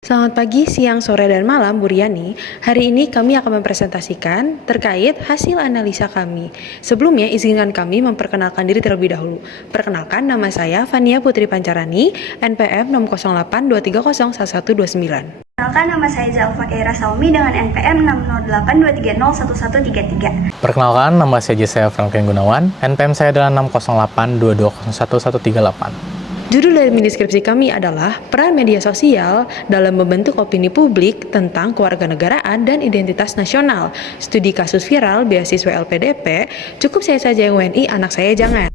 Selamat pagi, siang, sore, dan malam, Bu Riani. Hari ini kami akan mempresentasikan terkait hasil analisa kami. Sebelumnya, izinkan kami memperkenalkan diri terlebih dahulu. Perkenalkan, nama saya Fania Putri Pancarani, NPM 60823011129. Perkenalkan, nama saya Zalfa Keira Saumi dengan NPM 60823011133. Perkenalkan, nama saya Jesse Franklin Gunawan. NPM saya adalah 60822011138. Judul dari mini skripsi kami adalah Peran Media Sosial dalam Membentuk Opini Publik tentang Kewarganegaraan dan Identitas Nasional. Studi kasus viral beasiswa LPDP, cukup saya saja yang WNI, anak saya jangan.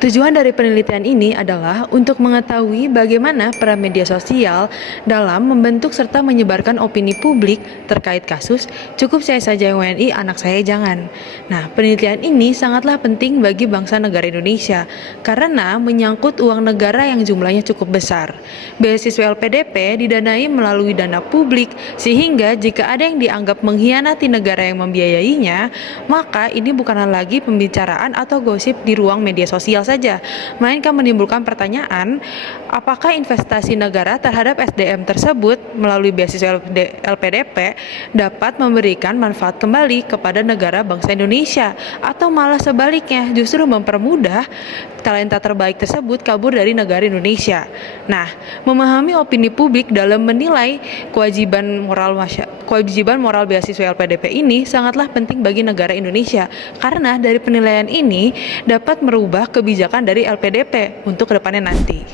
Tujuan dari penelitian ini adalah untuk mengetahui bagaimana peran media sosial dalam membentuk serta menyebarkan opini publik terkait kasus cukup saya saja yang WNI, anak saya jangan. Nah, penelitian ini sangatlah penting bagi bangsa negara Indonesia karena menyangkut uang negara yang jumlahnya cukup besar. Beasiswa LPDP didanai melalui dana publik sehingga jika ada yang dianggap mengkhianati negara yang membiayainya, maka ini bukanlah lagi pembicaraan atau gosip di ruang media sosial saja, melainkan menimbulkan pertanyaan, apakah investasi negara terhadap SDM tersebut melalui beasiswa LPDP dapat memberikan manfaat kembali kepada negara bangsa Indonesia, atau malah sebaliknya justru mempermudah talenta terbaik tersebut kabur dari negara Indonesia. Nah, memahami opini publik dalam menilai kewajiban moral beasiswa LPDP ini sangatlah penting bagi negara Indonesia karena dari penilaian ini dapat merubah kebijakan dari LPDP untuk kedepannya nanti.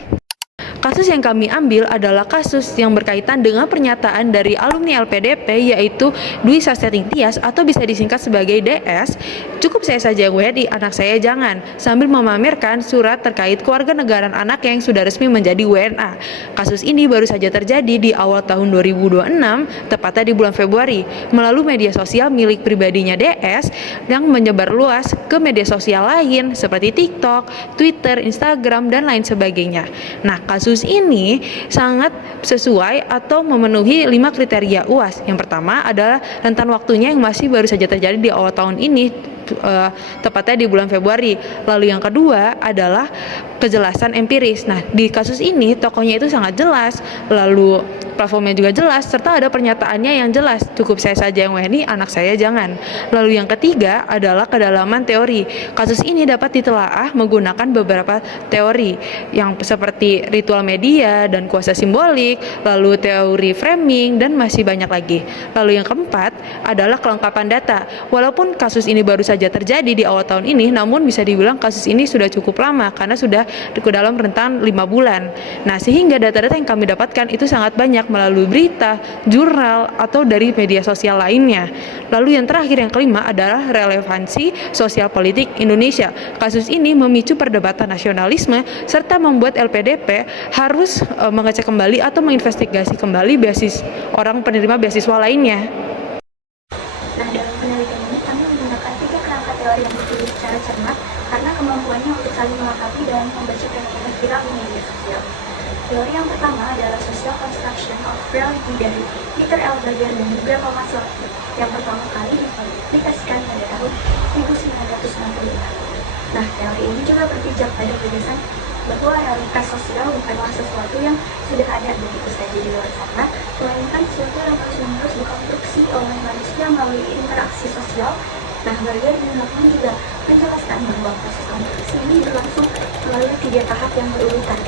Kasus yang kami ambil adalah kasus yang berkaitan dengan pernyataan dari alumni LPDP yaitu Dwi Sastening Tias atau bisa disingkat sebagai DS, cukup saya saja yang WNI, anak saya jangan, sambil memamerkan surat terkait kewarganegaraan anak yang sudah resmi menjadi WNA. Kasus ini baru saja terjadi di awal tahun 2026, tepatnya di bulan Februari, melalui media sosial milik pribadinya DS yang menyebar luas ke media sosial lain seperti TikTok, Twitter, Instagram, dan lain sebagainya. Nah, kasus ini sangat sesuai atau memenuhi 5 kriteria UAS. Yang pertama adalah rentan waktunya yang masih baru saja terjadi di awal tahun ini, tepatnya di bulan Februari. Lalu yang kedua adalah kejelasan empiris. Nah, di kasus ini tokohnya itu sangat jelas, lalu platformnya juga jelas, serta ada pernyataannya yang jelas, cukup saya saja yang WNI, anak saya jangan. Lalu yang ketiga adalah kedalaman teori. Kasus ini dapat ditelaah menggunakan beberapa teori yang seperti ritual media dan kuasa simbolik, lalu teori framing, dan masih banyak lagi. Lalu yang keempat adalah kelengkapan data. Walaupun kasus ini baru saja terjadi di awal tahun ini, namun bisa dibilang kasus ini sudah cukup lama karena sudah ke dalam rentan 5 bulan. Nah, sehingga data-data yang kami dapatkan itu sangat banyak melalui berita, jurnal, atau dari media sosial lainnya. Lalu yang terakhir, yang kelima adalah relevansi sosial politik Indonesia. Kasus ini memicu perdebatan nasionalisme serta membuat LPDP harus mengecek kembali atau menginvestigasi kembali orang penerima beasiswa lainnya. Nah, dalam penelitian ini kami menggunakan 3 kerangka teori yang dipilih secara cermat karena kemampuannya untuk saling melengkapi dan membaca fenomena viral di media sosial. Teori yang pertama adalah social construction of reality dari Peter L. Berger dan juga Thomas Lockwood yang pertama kali dipublikasikan pada tahun 1965. Nah, teori ini juga berpijak pada gagasan bahwa realitas sosial bukanlah sesuatu yang sudah ada begitu saja di luar sana, melainkan sesuatu yang terus-menerus dikonstruksi oleh manusia melalui interaksi sosial. Nah, Berger dan Lockwood juga menjelaskan bahwa proses konstruksi ini berlangsung melalui 3 tahap yang berurutan,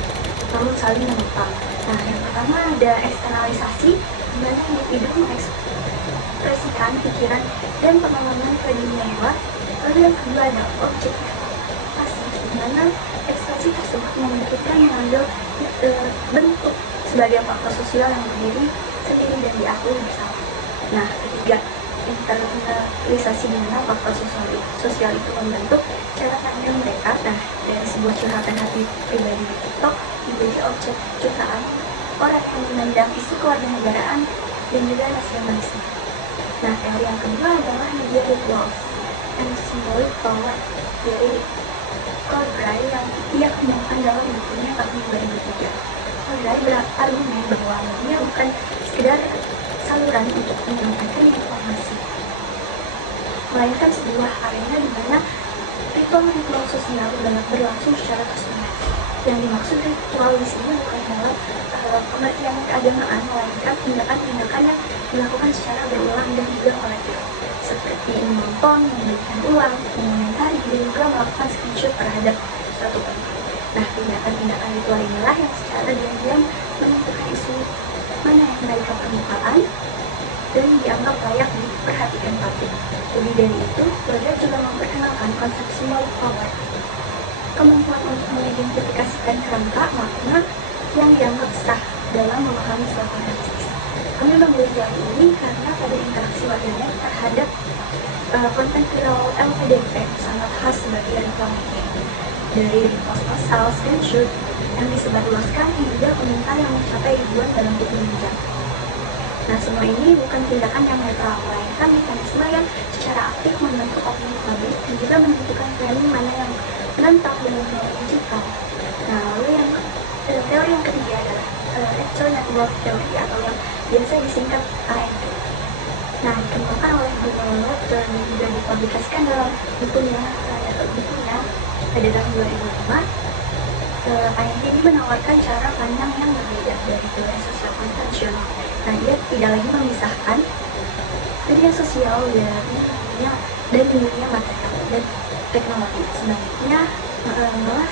namun saling menopang. Nah, yang pertama ada eksternalisasi, di mana individu mengekspresikan pikiran dan pengalaman ke dunia luar. Lalu yang kedua ada objektifikasi, di mana ekspresi tersebut membentukkan mengambil bentuk sebagai faktor sosial yang berdiri sendiri dan diakui bersama. Nah, ketiga, internalisasi, di mana faktor sosial itu membentuk cara pandang mereka. Nah, dari sebuah curhatan hati pribadi di TikTok menjadi objek ciptaan orang yang memandang isu kewarganegaraan dan juga nasionalisme. Nah, teori yang kedua adalah media rituals and symbolic power dari Coldray yang ia kembangkan dalam bukunya tahun 2003. Coldray berargumen bahwa media bukan sekedar saluran untuk menyampaikan informasi, melainkan sebuah arena di mana ritual-ritual sosial dapat berlangsung secara terus-menerus. Yang dimaksud ritual di sini bukan dalam pengertian keagamaan, melainkan tindakan-tindakan yang dilakukan secara berulang dan juga kolektif, seperti menonton, memberikan ulang, mengomentari, dan juga melakukan screenshot terhadap suatu konten. Nah, tindakan-tindakan ritual inilah yang secara diam-diam menentukan isu mana yang menarik permukaan dan dianggap layak diperhatikan publik. Lebih dari itu, Brodel juga memperkenalkan konsep symbolic power, kemampuan untuk mengidentifikasikan kerangka makna yang dianggap sah dalam memahami suatu teks. Kami memilih jalan ini karena pada interaksi warganet terhadap konten viral LPDP sangat khas sebagai ritual media. Dari repost masal, screenshot yang disebarluaskan hingga komentar yang mencapai ribuan dalam hitungan jam. Nah, semua ini bukan tindakan yang netral, melainkan mekanisme yang secara aktif membentuk opini publik dan juga menentukan framing mana yang menentang dalam dunia digital. Nah, lalu teori yang ketiga adalah Rachel Network Theory atau yang biasa disingkat ANT. Nah, dikembangkan oleh Bruno Latour dan juga dipublikasikan dalam bukunya pada tahun 2005. ANT ini menawarkan cara pandang yang berbeda dari teori sosial konvensional. Nah, dia tidak lagi memisahkan media sosial dan dunia material dan teknologi. Sebaliknya, malah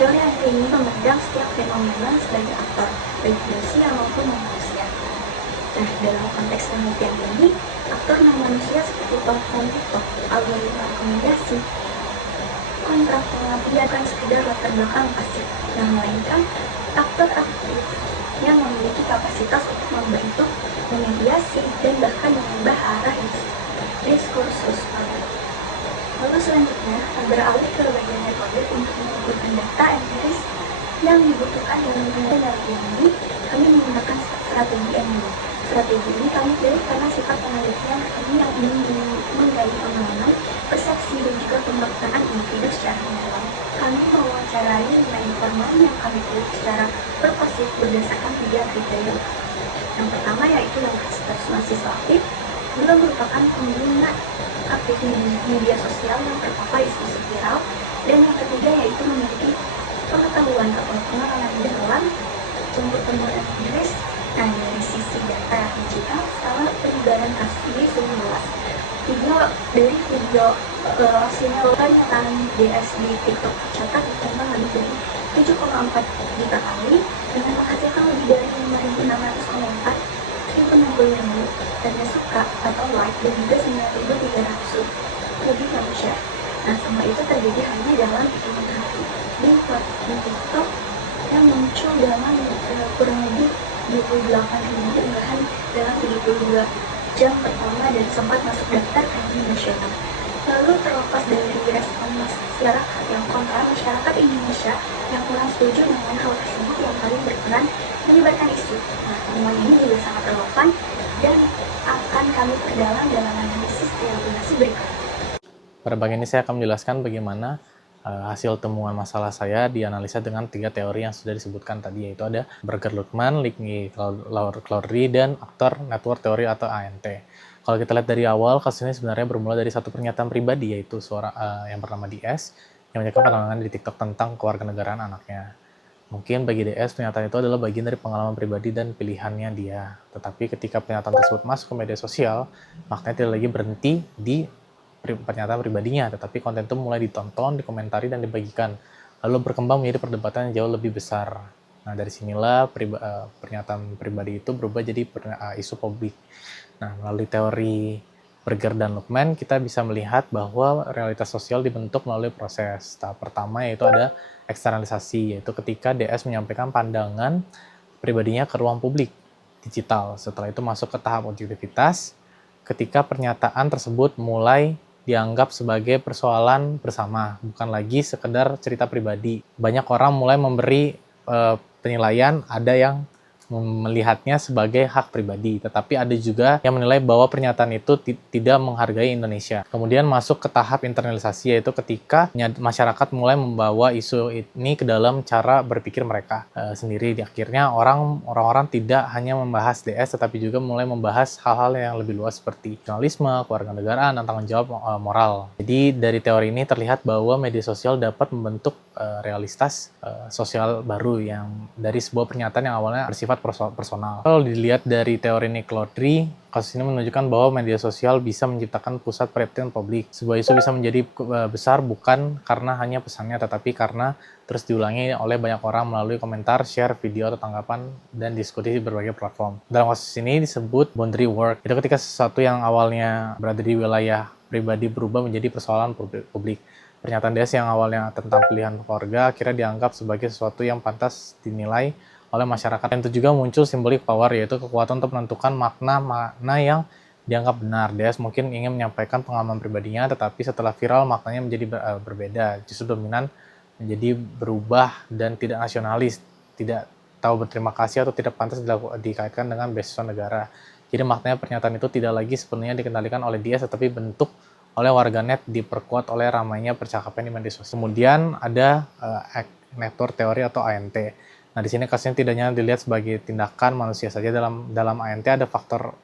teori ANT ini memandang setiap fenomena sebagai aktor, baik manusia maupun non-manusia. Nah, dalam konteks penelitian ini, aktor non-manusia seperti platform TikTok, algoritma rekomendasi, kontrak pengabdian bukan sekedar latar belakang pasif, yang melainkan aktor aktif yang memiliki kapasitas untuk membentuk, memediasi, dan bahkan mengubah arah diskursus publik. Lalu selanjutnya, beralih ke bagian metode untuk mengumpulkan data empiris yang dibutuhkan dalam penelitian ini, kami menggunakan strategi MBA. Strategi ini kami pilih karena sifat penelitian kami yang ingin menggali pengalaman, persepsi, dan juga pembacaan individu secara mendalam. Kami mewawancarai 5 informan yang kami pilih secara berpasif berdasarkan 3 kriteria. Yang pertama yaitu yang kapasitas mahasiswa aktif, belum merupakan pengguna aktif media sosial yang terpapar isu viral, dan yang ketiga yaitu memiliki pengetahuan atau pengalaman dalam untuk penggunaan Inggris. Nah, dari sisi data digital, sama penyebaran kasus ini sudah luas. Dari video pernyataan DS di TikTok tercatat berkembang lebih dari 7,4 juta kali dengan menghasilkan lebih dari 5.600 komentar, 1.060 tanda suka atau like, dan juga 9.300 lebih share. Nah, semua itu terjadi hanya dalam hitungan hari di TikTok yang muncul dalam kurang lebih 28.000 unggahan dalam 32 jam pertama dan sempat masuk daftar ranking nasional. Lalu terlepas dari respon masyarakat yang kontra, masyarakat Indonesia yang kurang setuju dengan hal tersebut yang paling berperan menyebarkan isu. Nah, temuan ini juga sangat relevan dan akan kami perdalam dalam analisis triangulasi berikut. Pada bagian ini saya akan menjelaskan bagaimana hasil temuan masalah saya dianalisa dengan 3 teori yang sudah disebutkan tadi, yaitu ada Berger-Luckman, Ligny-Clowry, dan aktor network teori atau ANT. Kalau kita lihat dari awal, kasus ini sebenarnya bermula dari satu pernyataan pribadi, yaitu yang bernama DS, yang menyampaikan pandangan di TikTok tentang kewarganegaraan anaknya. Mungkin bagi DS, pernyataan itu adalah bagian dari pengalaman pribadi dan pilihannya dia. Tetapi ketika pernyataan tersebut masuk ke media sosial, maknanya tidak lagi berhenti di pernyataan pribadinya, tetapi konten itu mulai ditonton, dikomentari, dan dibagikan, lalu berkembang menjadi perdebatan yang jauh lebih besar. Nah, dari sinilah pernyataan pribadi itu berubah jadi isu publik. Nah, melalui teori Berger dan Luckman, kita bisa melihat bahwa realitas sosial dibentuk melalui proses. Tahap pertama yaitu ada eksternalisasi, yaitu ketika DS menyampaikan pandangan pribadinya ke ruang publik digital. Setelah itu masuk ke tahap objektivitas, ketika pernyataan tersebut mulai dianggap sebagai persoalan bersama, bukan lagi sekedar cerita pribadi. Banyak orang mulai memberi penilaian, ada yang melihatnya sebagai hak pribadi, tetapi ada juga yang menilai bahwa pernyataan itu tidak menghargai Indonesia. Kemudian masuk ke tahap internalisasi, yaitu ketika masyarakat mulai membawa isu ini ke dalam cara berpikir mereka sendiri. Akhirnya orang-orang tidak hanya membahas DS, tetapi juga mulai membahas hal-hal yang lebih luas seperti jurnalisme, kewarganegaraan, dan tanggung jawab moral. Jadi dari teori ini terlihat bahwa media sosial dapat membentuk realitas sosial baru yang dari sebuah pernyataan yang awalnya bersifat personal. Kalau dilihat dari teori Nick Lowry, kasus ini menunjukkan bahwa media sosial bisa menciptakan pusat perhatian publik. Sebuah isu bisa menjadi besar bukan karena hanya pesannya, tetapi karena terus diulangi oleh banyak orang melalui komentar, share, video, atau tanggapan, dan diskusi di berbagai platform. Dalam kasus ini disebut boundary work. Itu ketika sesuatu yang awalnya berada di wilayah pribadi berubah menjadi persoalan publik. Pernyataan DS yang awalnya tentang pilihan keluarga akhirnya dianggap sebagai sesuatu yang pantas dinilai oleh masyarakat. Dan itu juga muncul symbolic power, yaitu kekuatan untuk menentukan makna yang dianggap benar. DS mungkin ingin menyampaikan pengalaman pribadinya, tetapi setelah viral maknanya menjadi berbeda, justru dominan menjadi berubah dan tidak nasionalis, tidak tahu berterima kasih atau tidak pantas dikaitkan dengan beasiswa negara. Jadi maknanya pernyataan itu tidak lagi sepenuhnya dikendalikan oleh DS, tetapi bentuk oleh warganet, diperkuat oleh ramainya percakapan di media sosial. Kemudian ada network teori atau ANT. Nah, di sini kasusnya tidak hanya dilihat sebagai tindakan manusia saja. Dalam ANT ada faktor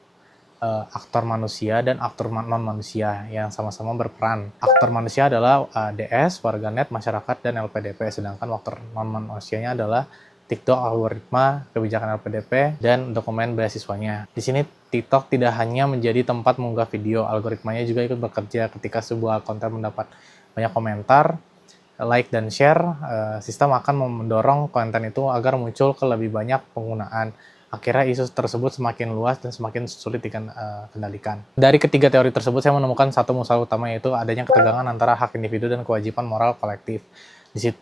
aktor manusia dan aktor non manusia yang sama-sama berperan. Aktor manusia adalah DS, warganet, masyarakat, dan LPDP, sedangkan aktor non manusianya adalah TikTok, algoritma, kebijakan LPDP, dan dokumen beasiswanya. Di sini TikTok tidak hanya menjadi tempat mengunggah video, algoritmanya juga ikut bekerja. Ketika sebuah konten mendapat banyak komentar, like, dan share, sistem akan mendorong konten itu agar muncul ke lebih banyak penggunaan. Akhirnya isu tersebut semakin luas dan semakin sulit dikendalikan. Dari ketiga teori tersebut, saya menemukan satu masalah utama, yaitu adanya ketegangan antara hak individu dan kewajiban moral kolektif.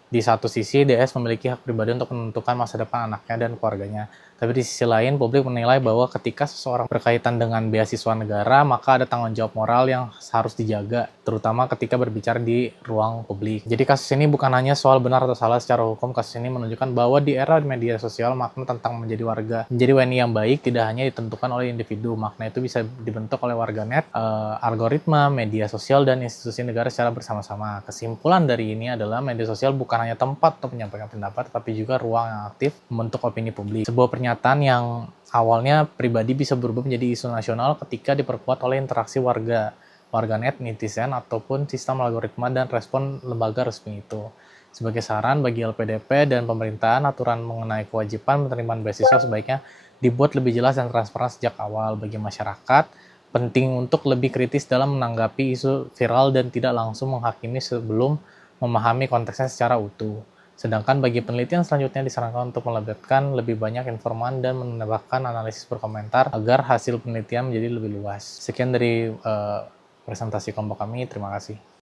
Di satu sisi, DS memiliki hak pribadi untuk menentukan masa depan anaknya dan keluarganya. Tapi di sisi lain, publik menilai bahwa ketika seseorang berkaitan dengan beasiswa negara, maka ada tanggung jawab moral yang harus dijaga, terutama ketika berbicara di ruang publik. Jadi kasus ini bukan hanya soal benar atau salah secara hukum. Kasus ini menunjukkan bahwa di era media sosial, makna tentang menjadi WNI yang baik tidak hanya ditentukan oleh individu. Makna itu bisa dibentuk oleh warganet, algoritma, media sosial, dan institusi negara secara bersama-sama. Kesimpulan dari ini adalah media sosial bukan hanya tempat untuk menyampaikan pendapat, tapi juga ruang yang aktif membentuk opini publik. Sebuah pernyataan yang awalnya pribadi bisa berubah menjadi isu nasional ketika diperkuat oleh interaksi warganet, netizen, ataupun sistem algoritma dan respon lembaga resmi itu. Sebagai saran bagi LPDP dan pemerintahan, aturan mengenai kewajiban penerimaan beasiswa sebaiknya dibuat lebih jelas dan transparan sejak awal. Bagi masyarakat, penting untuk lebih kritis dalam menanggapi isu viral dan tidak langsung menghakimi sebelum memahami konteksnya secara utuh. Sedangkan bagi penelitian selanjutnya disarankan untuk melibatkan lebih banyak informan dan menambahkan analisis berkomentar agar hasil penelitian menjadi lebih luas. Sekian dari presentasi kelompok kami, terima kasih.